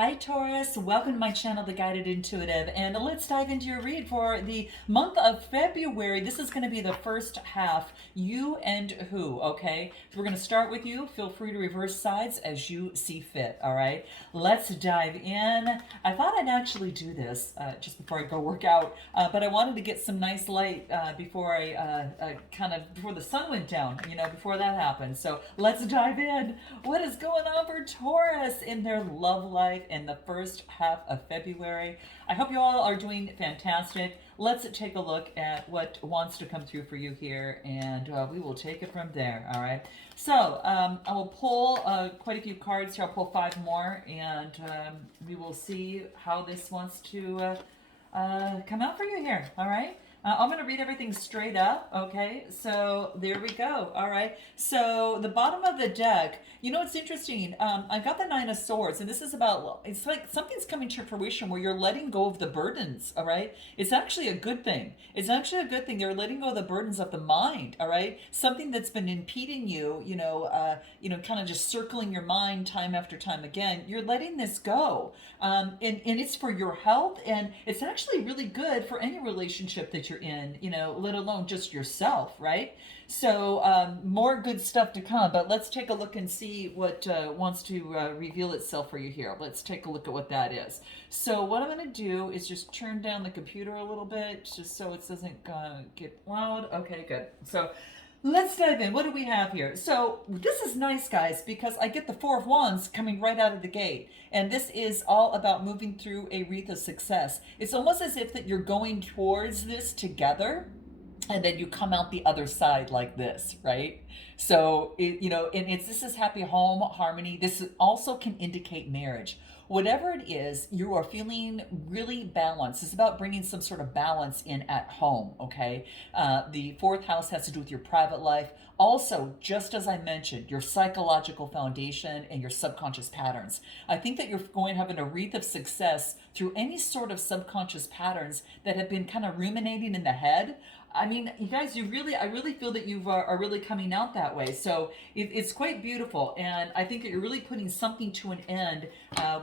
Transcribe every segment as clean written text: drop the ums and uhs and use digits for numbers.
Hi Taurus, welcome to my channel, The Guided Intuitive, and let's dive into your read for the month of February. This is going to be the first half, you and who, okay? So we're going to start with you. Feel free to reverse sides as you see fit, all right? Let's dive in. I thought I'd actually do this just before I go work out, but I wanted to get some nice light before before the sun went down, before that happened. So let's dive in. What is going on for Taurus in their love life in the first half of February? I hope you all are doing fantastic. Let's take a look at what wants to come through for you here, and we will take it from there. All right. So I will pull quite a few cards here. I'll pull 5 more, and we will see how this wants to come out for you here. All right. I'm going to read everything straight up, okay? So there we go, all right? So the bottom of the deck, it's interesting. I got the 9 of Swords, and this is about, it's like something's coming to fruition where you're letting go of the burdens, all right? It's actually a good thing. It's actually a good thing. You're letting go of the burdens of the mind, all right? Something that's been impeding you, kind of just circling your mind time after time again. You're letting this go, and it's for your health, and it's actually really good for any relationship that you're in, let alone just yourself, right? So more good stuff to come, but let's take a look and see what wants to reveal itself for you here. Let's take a look at what that is. So what I'm going to do is just turn down the computer a little bit, just so it doesn't get loud. Okay, good. So let's dive in. What do we have here? So this is nice, guys, because I get the 4 of Wands coming right out of the gate. And this is all about moving through a wreath of success. It's almost as if that you're going towards this together, and then you come out the other side like this, right? So, this is happy home, harmony. This also can indicate marriage. Whatever it is, you are feeling really balanced. It's about bringing some sort of balance in at home, okay? The 4th house has to do with your private life. Also, just as I mentioned, your psychological foundation and your subconscious patterns. I think that you're going to have a wreath of success through any sort of subconscious patterns that have been kind of ruminating in the head. I mean, you guys, I really feel that you are really coming out that way. So it's quite beautiful. And I think that you're really putting something to an end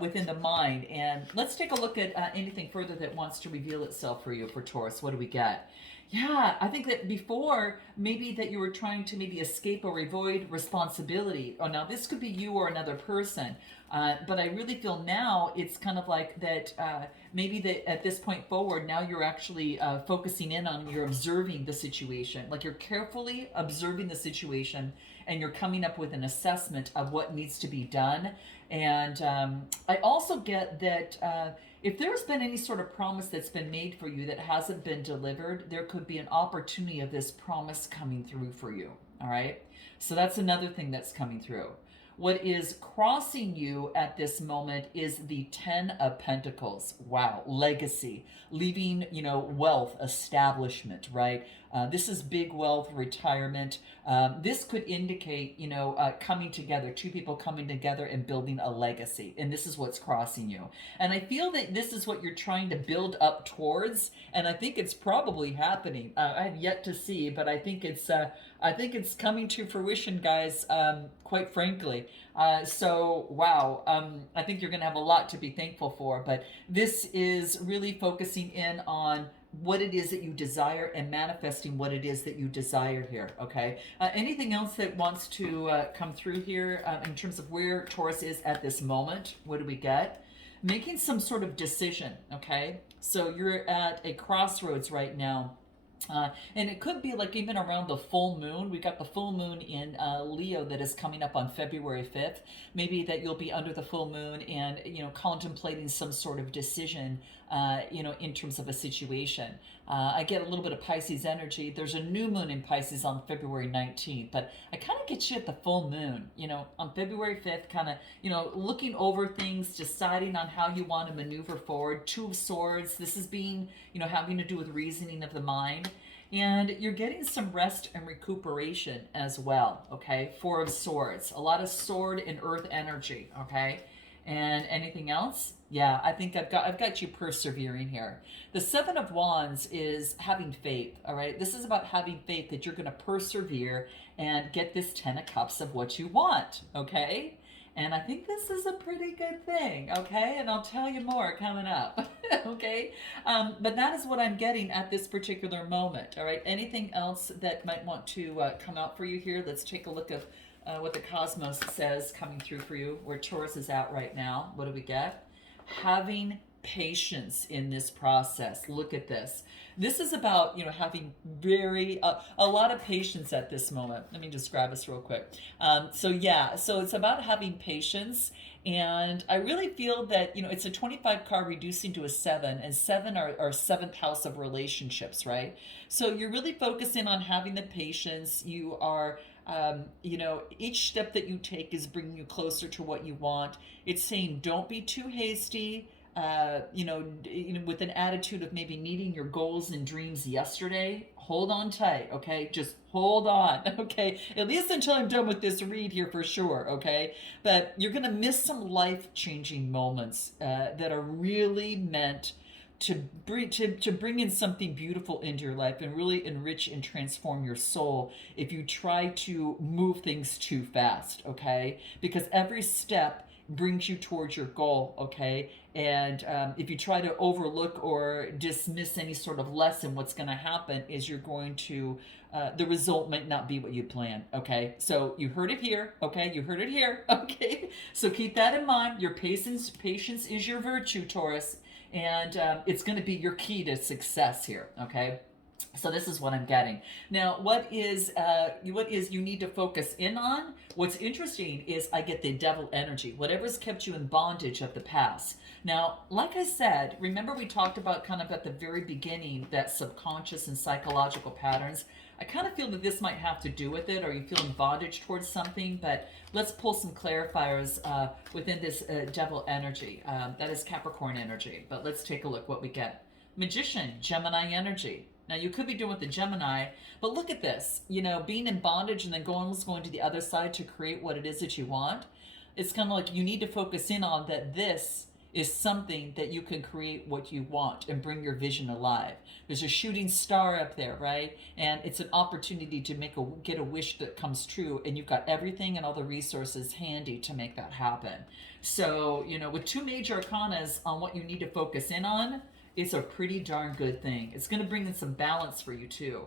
within the mind. And let's take a look at anything further that wants to reveal itself for you, for Taurus. What do we get? Yeah, I think that before, maybe that you were trying to maybe escape or avoid responsibility. Oh, now this could be you or another person. But I really feel now it's kind of like that maybe that at this point forward, now you're actually focusing in on, you're observing the situation. Like you're carefully observing the situation, and you're coming up with an assessment of what needs to be done. And I also get that if there's been any sort of promise that's been made for you that hasn't been delivered, there could be an opportunity of this promise coming through for you. All right. So that's another thing that's coming through. What is crossing you at this moment is the 10 of Pentacles. Wow, legacy, leaving, wealth, establishment, right? This is big wealth, retirement. This could indicate, coming together, 2 people coming together and building a legacy. And this is what's crossing you. And I feel that this is what you're trying to build up towards. And I think it's probably happening. I have yet to see, but I think it's coming to fruition, guys, quite frankly. Wow, I think you're going to have a lot to be thankful for, but this is really focusing in on what it is that you desire and manifesting what it is that you desire here, okay? Anything else that wants to come through here in terms of where Taurus is at this moment? What do we get? Making some sort of decision, okay? So you're at a crossroads right now. And it could be like even around the full moon. We got the full moon in Leo that is coming up on February 5th. Maybe that you'll be under the full moon and, contemplating some sort of decision, in terms of a situation. I get a little bit of Pisces energy. There's a new moon in Pisces on February 19th, but I kind of get you at the full moon, on February 5th, kind of, looking over things, deciding on how you want to maneuver forward. 2 of Swords. This is being, having to do with reasoning of the mind. And you're getting some rest and recuperation as well, okay? 4 of Swords. A lot of sword and earth energy, okay? And anything else? Yeah, I think I've got you persevering here. The 7 of Wands is having faith, all right? This is about having faith that you're going to persevere and get this 10 of Cups of what you want, okay? And I think this is a pretty good thing, okay? And I'll tell you more coming up, okay? But that is what I'm getting at this particular moment, all right? Anything else that might want to come out for you here? Let's take a look at what the cosmos says coming through for you, where Taurus is at right now. What do we get? Having patience in this process. Look at this. This is about, having a lot of patience at this moment. Let me just grab this real quick. So it's about having patience. And I really feel that, it's a 25 card reducing to a 7, and 7 are seventh house of relationships, right? So you're really focusing on having the patience. You are, each step that you take is bringing you closer to what you want. It's saying don't be too hasty. With an attitude of maybe needing your goals and dreams yesterday. Hold on tight, okay? Just hold on, okay? At least until I'm done with this read here for sure, okay? But you're going to miss some life-changing moments that are really meant to bring in something beautiful into your life and really enrich and transform your soul if you try to move things too fast, okay? Because every step brings you towards your goal, okay? And if you try to overlook or dismiss any sort of lesson, what's going to happen is you're going to, the result might not be what you planned, okay? So you heard it here, okay? You heard it here, okay? So keep that in mind. Your patience is your virtue, Taurus, and it's going to be your key to success here, okay? So this is what I'm getting. Now, what is you need to focus in on? What's interesting is I get the devil energy, whatever's kept you in bondage of the past. Now, like I said, remember we talked about kind of at the very beginning that subconscious and psychological patterns. I kind of feel that this might have to do with it, or you feel in bondage towards something, but let's pull some clarifiers within this devil energy. That is Capricorn energy, but let's take a look what we get. Magician, Gemini energy. Now, you could be doing with the Gemini, but look at this. Being in bondage and then going to the other side to create what it is that you want. It's kind of like you need to focus in on that this is something that you can create what you want and bring your vision alive. There's a shooting star up there, right? And it's an opportunity to get a wish that comes true, and you've got everything and all the resources handy to make that happen. So, with two major arcanas on what you need to focus in on, it's a pretty darn good thing. It's going to bring in some balance for you too.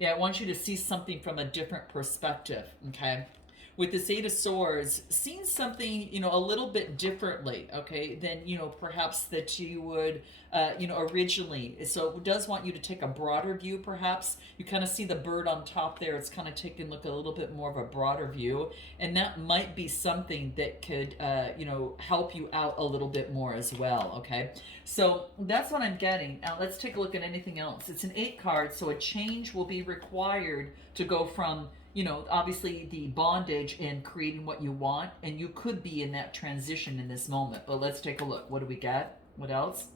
Yeah, I want you to see something from a different perspective, okay? With this Eight of Swords, seeing something, a little bit differently, okay, than, perhaps that you would, originally. So it does want you to take a broader view, perhaps. You kind of see the bird on top there. It's kind of taking a little bit more of a broader view. And that might be something that could, help you out a little bit more as well, okay? So that's what I'm getting. Now let's take a look at anything else. It's an 8 card, so a change will be required to go from obviously the bondage and creating what you want, and you could be in that transition in this moment. But let's take a look. What do we get? What else?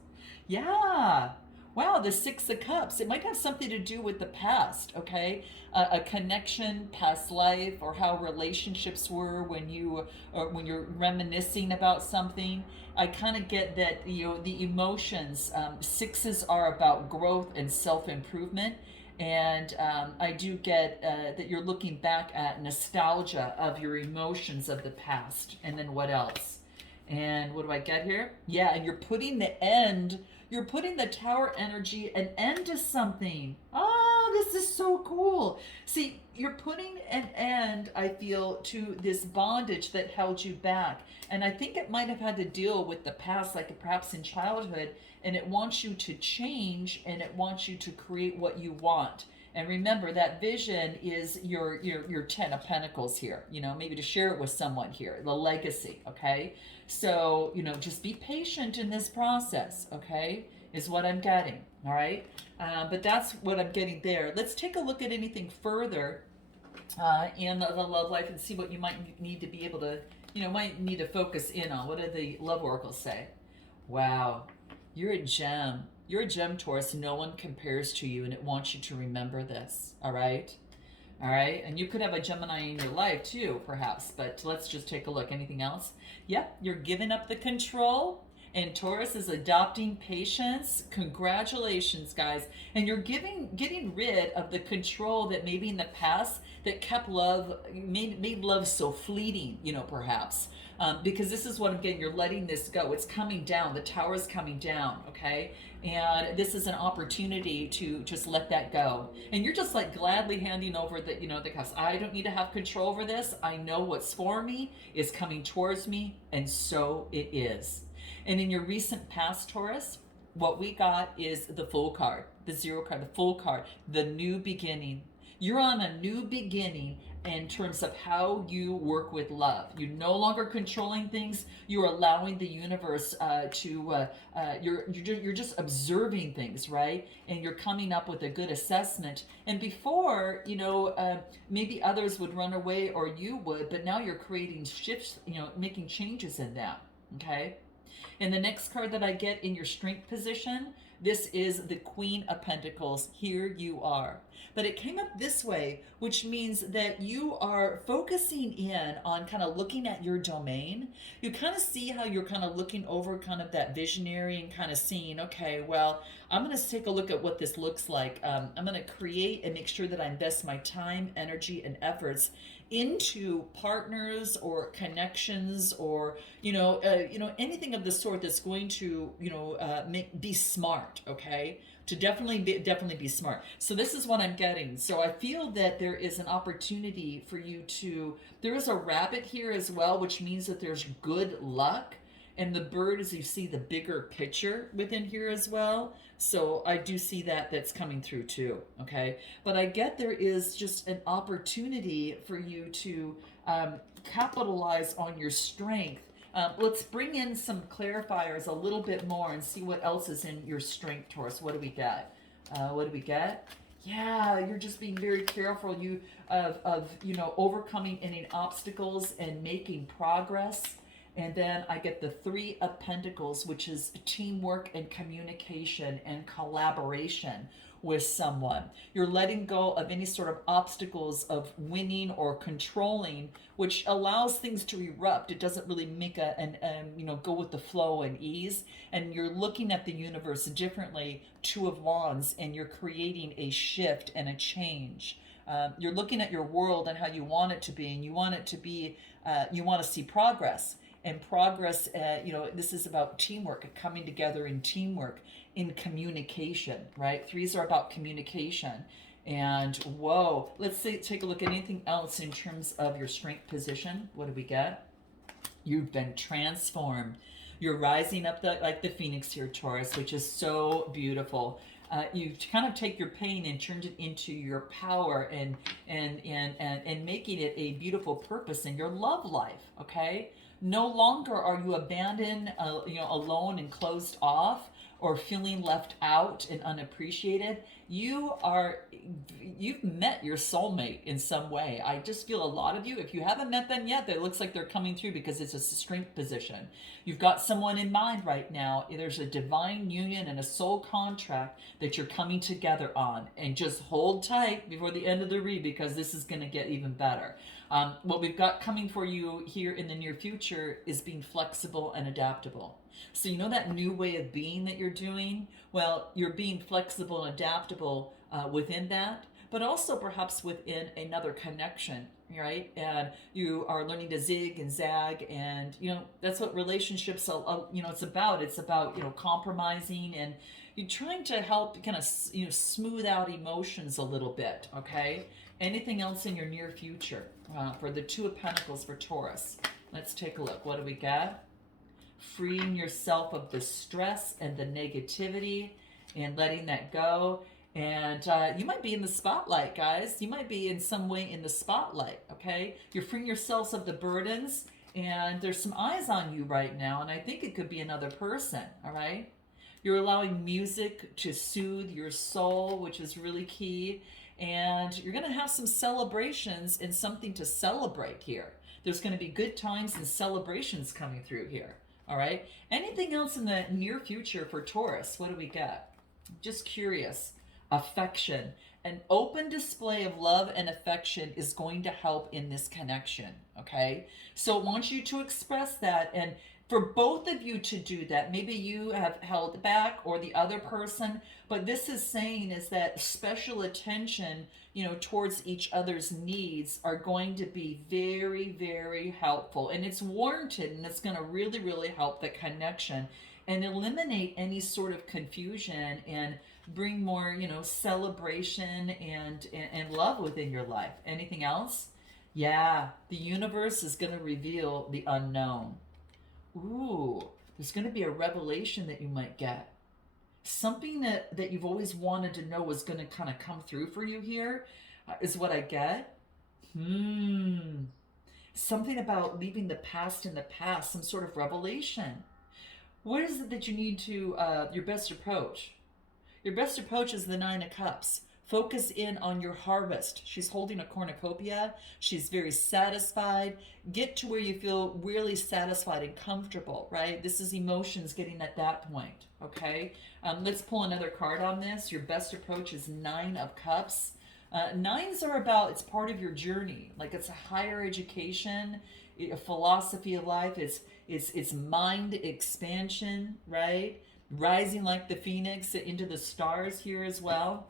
Yeah. Wow, the 6 of Cups. It might have something to do with the past, okay? A connection, past life, or how relationships were when you're reminiscing about something. I kind of get that, the emotions. 6s are about growth and self-improvement. And I do get that you're looking back at nostalgia of your emotions of the past. And then what else? And what do I get here? Yeah, and you're putting the Tower energy an end to something. Oh, this is so cool. See, you're putting an end, I feel, to this bondage that held you back. And I think it might have had to deal with the past, like perhaps in childhood, and it wants you to change, and it wants you to create what you want. And remember, that vision is your 10 of Pentacles here, maybe to share it with someone here, the legacy, okay? So, just be patient in this process, okay, is what I'm getting, all right? But that's what I'm getting there. Let's take a look at anything further in the love life and see what you might need to be able to, might need to focus in on. What do the love oracles say? Wow, you're a gem. You're a gem, Taurus. No one compares to you, and it wants you to remember this, all right? All right, and you could have a Gemini in your life too, perhaps, but let's just take a look. Anything else? Yep, you're giving up the control, and Taurus is adopting patience. Congratulations, guys. And you're getting rid of the control that maybe in the past that kept love, made love so fleeting, perhaps. Because this is what I'm getting. You're letting this go. It's coming down. The tower is coming down, okay? And this is an opportunity to just let that go. And you're just like gladly handing over the, the cuffs. I don't need to have control over this. I know what's for me is coming towards me, and so it is. And in your recent past, Taurus, what we got is the Fool card, the Zero card, the Fool card, the new beginning. You're on a new beginning in terms of how you work with love. You're no longer controlling things. You're allowing the universe you're just observing things, right? And you're coming up with a good assessment. And before, maybe others would run away or you would, but now you're creating shifts, making changes in that, okay? And the next card that I get in your strength position, this is the Queen of Pentacles. Here you are. But it came up this way, which means that you are focusing in on kind of looking at your domain. You kind of see how you're kind of looking over kind of that visionary and kind of seeing, okay, well, I'm going to take a look at what this looks like. I'm going to create and make sure that I invest my time, energy, and efforts into partners or connections or anything of the sort that's going to be smart, okay, to definitely be smart. So this is what I'm getting. So I feel that there is an opportunity for you to, there is a rabbit here as well, which means that there's good luck. And the bird, as you see the bigger picture within here as well. So I do see that that's coming through too, okay? But I get there is just an opportunity for you to capitalize on your strength. Let's bring in some clarifiers a little bit more and see what else is in your strength, Taurus. What do we get? Yeah, you're just being very careful of overcoming any obstacles and making progress. And then I get the Three of Pentacles, which is teamwork and communication and collaboration with someone. You're letting go of any sort of obstacles of winning or controlling, which allows things to erupt. It doesn't really make go with the flow and ease. And you're looking at the universe differently, Two of Wands, and you're creating a shift and a change. You're looking at your world and how you want it to be, and you want it to be, you want to see progress. And progress, this is about teamwork, coming together in teamwork, in communication, right? Threes are about communication. And whoa, let's take a look at anything else in terms of your strength position. What do we get? You've been transformed. You're rising up like the phoenix here, Taurus, which is so beautiful. You kind of take your pain and turn it into your power and making it a beautiful purpose in your love life, okay? No longer are you abandoned, alone and closed off or feeling left out and unappreciated. You've met your soulmate in some way. I just feel a lot of you, if you haven't met them yet, it looks like they're coming through because it's a strength position. You've got someone in mind right now. There's a divine union and a soul contract that you're coming together on. And just hold tight before the end of the read because this is going to get even better. What we've got coming for you here in the near future is being flexible and adaptable. So that new way of being that you're doing? Well, you're being flexible and adaptable within that, but also perhaps within another connection, right? And you are learning to zig and zag, and that's what relationships it's about. It's about compromising, and you're trying to help kind of smooth out emotions a little bit, okay? Anything else in your near future for the Two of Pentacles for Taurus? Let's take a look. What do we got? Freeing yourself of the stress and the negativity and letting that go. And you might be in the spotlight, guys. You might be in some way in the spotlight, okay? You're freeing yourselves of the burdens, and there's some eyes on you right now, and I think it could be another person, all right? You're allowing music to soothe your soul, which is really key. And you're going to have some celebrations and something to celebrate here. There's going to be good times and celebrations coming through here. All right. Anything else in the near future for Taurus? What do we got? Just curious. Affection. An open display of love and affection is going to help in this connection. Okay. So I want you to express that. And For both of you to do that, maybe you have held back or the other person, but this is saying is that special attention, towards each other's needs are going to be very, very helpful. And it's warranted, and it's going to really, really help the connection and eliminate any sort of confusion and bring more, celebration and love within your life. Anything else? Yeah, the universe is going to reveal the unknown. Ooh, there's going to be a revelation that you might get. Something that you've always wanted to know is going to kind of come through for you here, is what I get. Something about leaving the past in the past, some sort of revelation. What is it that you need to, your best approach? Your best approach is the Nine of Cups. Focus in on your harvest. She's holding a cornucopia. She's very satisfied. Get to where you feel really satisfied and comfortable, right? This is emotions getting at that point, okay? Let's pull another card on this. Your best approach is Nine of Cups. Nines are about, it's part of your journey. Like it's a higher education, a philosophy of life. It's mind expansion, right? Rising like the phoenix into the stars here as well.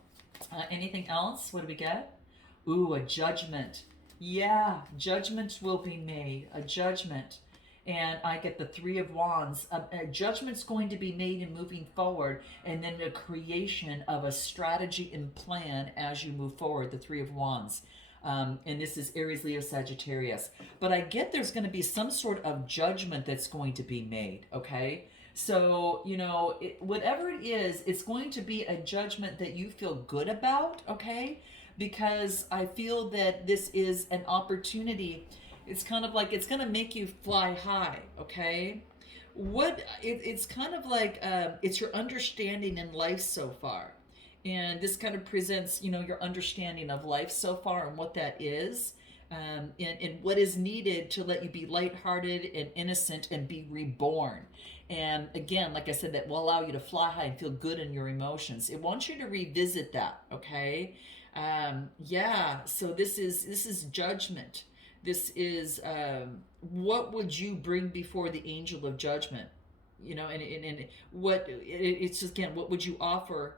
Anything else? What do we get? Ooh, a judgment. Yeah, judgment will be made. A judgment. And I get the Three of Wands. A judgment's going to be made in moving forward, and then the creation of a strategy and plan as you move forward. The Three of Wands. And this is Aries, Leo, Sagittarius. But I get there's going to be some sort of judgment that's going to be made, okay? So, whatever it is, it's going to be a judgment that you feel good about, okay? Because I feel that this is an opportunity. It's kind of like it's going to make you fly high, okay? It's kind of like it's your understanding in life so far. And this kind of presents, your understanding of life so far and what that is. And what is needed to let you be lighthearted and innocent and be reborn. And again, like I said, that will allow you to fly high and feel good in your emotions. It wants you to revisit that, okay? So this is judgment. This is what would you bring before the angel of judgment? And what it's just, again, what would you offer,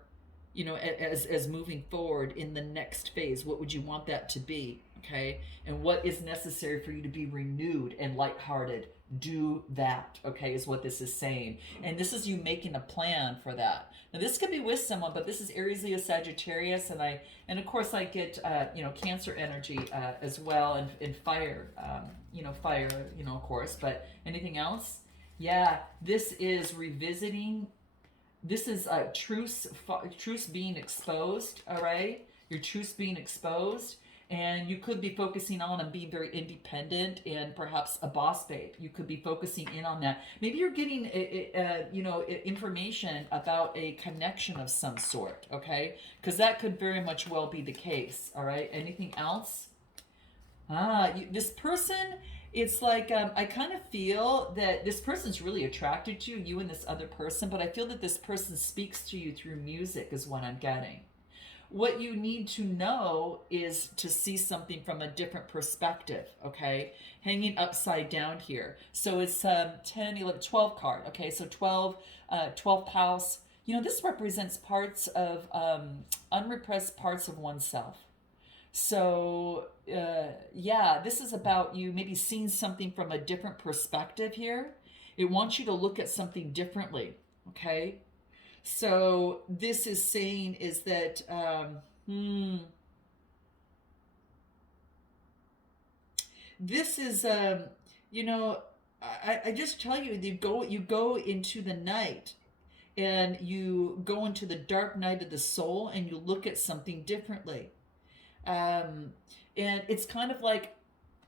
as moving forward in the next phase? What would you want that to be? Okay, and what is necessary for you to be renewed and lighthearted? Do that, okay, is what this is saying. And this is you making a plan for that. Now this could be with someone, but this is Aries, Leo, Sagittarius, and of course I get Cancer energy as well, and fire, fire, of course. But anything else? Yeah, this is revisiting. This is truce being exposed. All right, your truce being exposed. And you could be focusing on and being very independent and perhaps a boss babe. You could be focusing in on that. Maybe you're getting, information about a connection of some sort, okay? Because that could very much well be the case, all right? Anything else? This person, it's like, I kind of feel that this person's really attracted to you and this other person, but I feel that this person speaks to you through music is what I'm getting. What you need to know is to see something from a different perspective, okay? Hanging upside down here. So it's 10, 11, 12 card, okay? So 12th house. This represents parts of unrepressed parts of oneself. So, this is about you maybe seeing something from a different perspective here. It wants you to look at something differently, okay? So this is saying is that, this is, I just tell you, you go into the night and you go into the dark night of the soul and you look at something differently. And it's kind of like,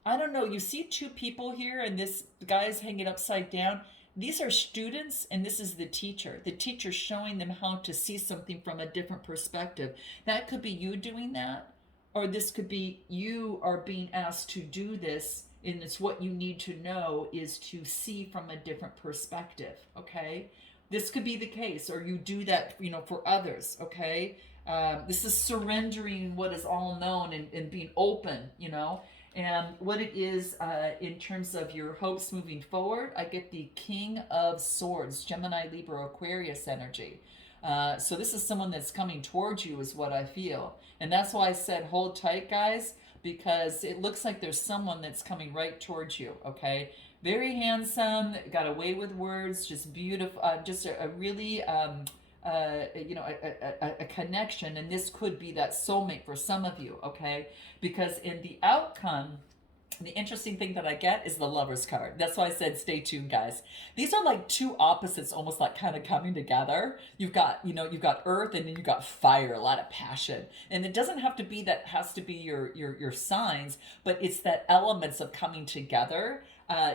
I don't know, you see two people here and this guy's hanging upside down. These are students, and this is the teacher. The teacher showing them how to see something from a different perspective. That could be you doing that, or this could be you are being asked to do this, and it's what you need to know is to see from a different perspective, okay? This could be the case, or you do that, for others, okay? This is surrendering what is all known and being open, And what it is in terms of your hopes moving forward, I get the King of Swords, Gemini, Libra, Aquarius energy. So this is someone that's coming towards you is what I feel. And that's why I said hold tight, guys, because it looks like there's someone that's coming right towards you, okay? Very handsome, got a way with words, just beautiful, just a really, a connection. And this could be that soulmate for some of you, okay? Because in the outcome, the interesting thing that I get is the Lover's card. That's why I said stay tuned, guys. These are like two opposites almost like kind of coming together. You've got, you've got earth and then you've got fire, a lot of passion. And it doesn't have to be that has to be your signs, but it's that elements of coming together.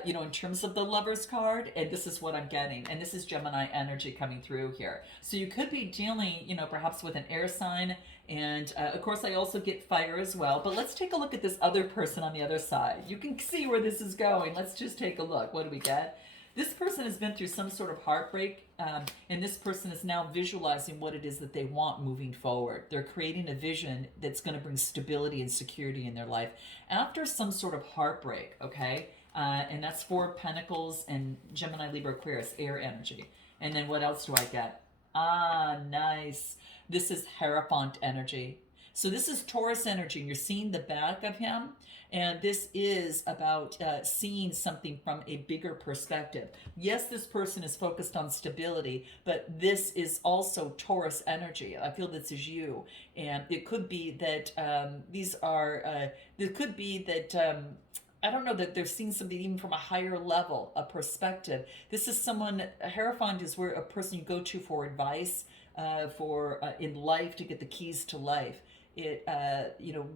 In terms of the Lover's card, and this is what I'm getting, and this is Gemini energy coming through here. So you could be dealing, perhaps with an air sign, and of course I also get fire as well. But let's take a look at this other person on the other side. You can see where this is going. Let's just take a look. What do we get? This person has been through some sort of heartbreak, and this person is now visualizing what it is that they want moving forward. They're creating a vision that's going to bring stability and security in their life after some sort of heartbreak, okay? And that's Four of Pentacles and Gemini, Libra, Aquarius, air energy. And then what else do I get? Ah, nice. This is Hierophant energy. So this is Taurus energy, and you're seeing the back of him. And this is about seeing something from a bigger perspective. Yes, this person is focused on stability, but this is also Taurus energy. I feel this is you. And it could be that I don't know, that they're seeing something even from a higher level, a perspective. This is someone, Hierophant is where a person you go to for advice, in life, to get the keys to life. It,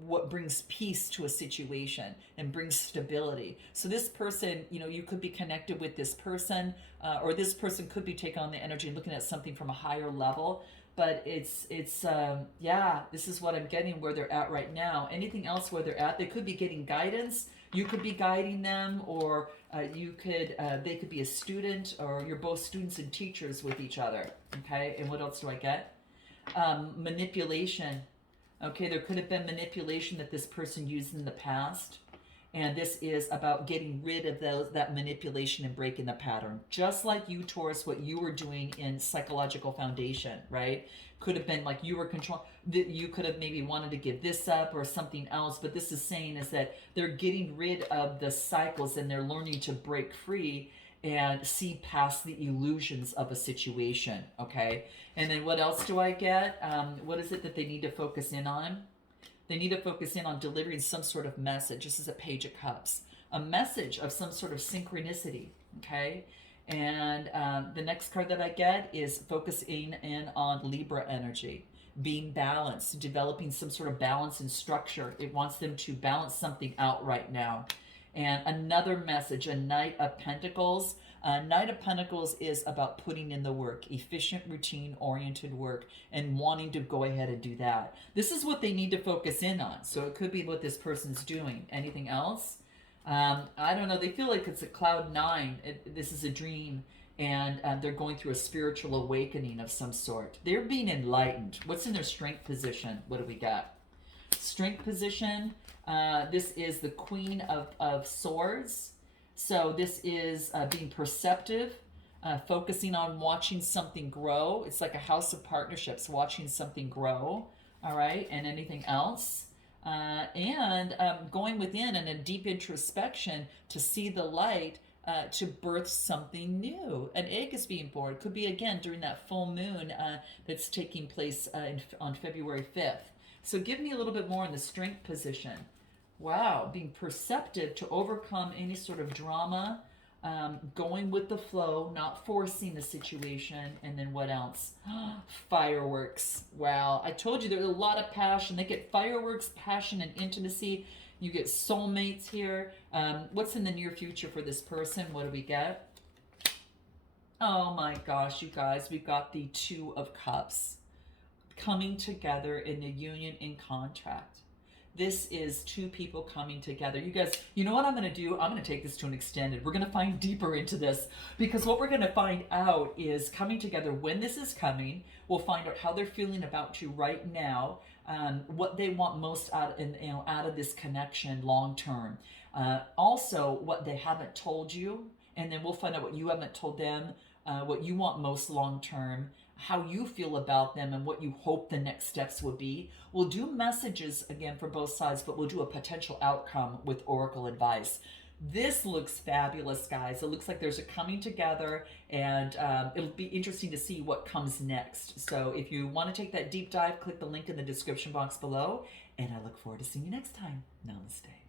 what brings peace to a situation and brings stability. So this person, you could be connected with this person, or this person could be taking on the energy and looking at something from a higher level. But this is what I'm getting where they're at right now. Anything else where they're at, they could be getting guidance. You could be guiding them, or they could be a student, or you're both students and teachers with each other. Okay, and what else do I get? Manipulation. Okay, there could have been manipulation that this person used in the past. And this is about getting rid of that manipulation and breaking the pattern. Just like you, Taurus, what you were doing in Psychological Foundation, right? Could have been like you were you could have maybe wanted to give this up or something else. But this is saying is that they're getting rid of the cycles and they're learning to break free and see past the illusions of a situation, okay? And then what else do I get? What is it that they need to focus in on? They need to focus in on delivering some sort of message. This is a Page of Cups. A message of some sort of synchronicity, okay? And the next card that I get is focusing in on Libra energy. Being balanced, developing some sort of balance and structure. It wants them to balance something out right now. And another message, a Knight of Pentacles. Knight of Pentacles is about putting in the work, efficient, routine-oriented work, and wanting to go ahead and do that. This is what they need to focus in on. So it could be what this person's doing. Anything else? I don't know. They feel like it's a cloud nine. This is a dream, and they're going through a spiritual awakening of some sort. They're being enlightened. What's in their strength position? What do we got? Strength position. This is the Queen of Swords. So this is being perceptive, focusing on watching something grow. It's like a house of partnerships, watching something grow. All right. And anything else? And going within and a deep introspection to see the light, to birth something new. An egg is being born. It could be, again, during that full moon that's taking place on February 5th. So give me a little bit more in the strength position. Wow, being perceptive to overcome any sort of drama, going with the flow, not forcing the situation, and then what else? Fireworks. Wow, I told you there's a lot of passion. They get fireworks, passion, and intimacy. You get soulmates here. What's in the near future for this person? What do we get? Oh my gosh, you guys, we've got the Two of Cups coming together in a union in contract. This is two people coming together. You guys, you know what I'm going to do? I'm going to take this to an extended. We're going to find deeper into this, because what we're going to find out is coming together when this is coming. We'll find out how they're feeling about you right now. what they want most out of this connection long term. Also, what they haven't told you, and then we'll find out what you haven't told them, what you want most long term, how you feel about them, and what you hope the next steps would be. We'll do messages again for both sides, but we'll do a potential outcome with oracle advice. This looks fabulous, guys. It looks like there's a coming together, and it'll be interesting to see what comes next. So if you want to take that deep dive, click the link in the description box below, and I look forward to seeing you next time. Namaste.